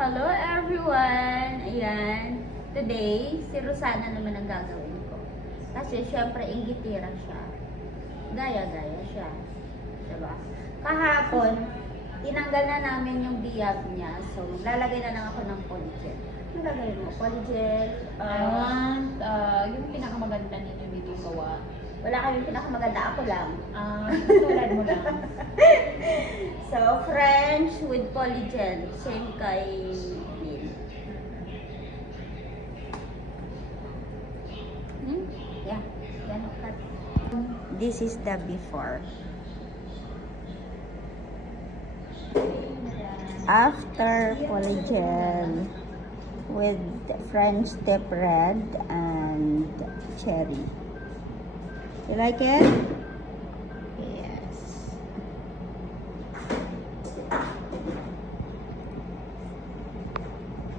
Hello everyone! Ayan. Today, si Rosana naman ang gagawin ko. Kasi syempre, inggitira siya. Gaya-gaya siya. Diba? Kahapon, tinanggal na namin yung biyag niya. So, lalagay na lang ako ng polygel. Ano lagay mo? Polygel? Yung pinakamaganda ninyo dito gawa. Wala kaming pinakamaganda. Ako lang. Tulad mo lang. So, French with polygel. Same kay Lynn. Yeah. Yan, cut. This is the before. After polygel with French tip red and cherry. You like it?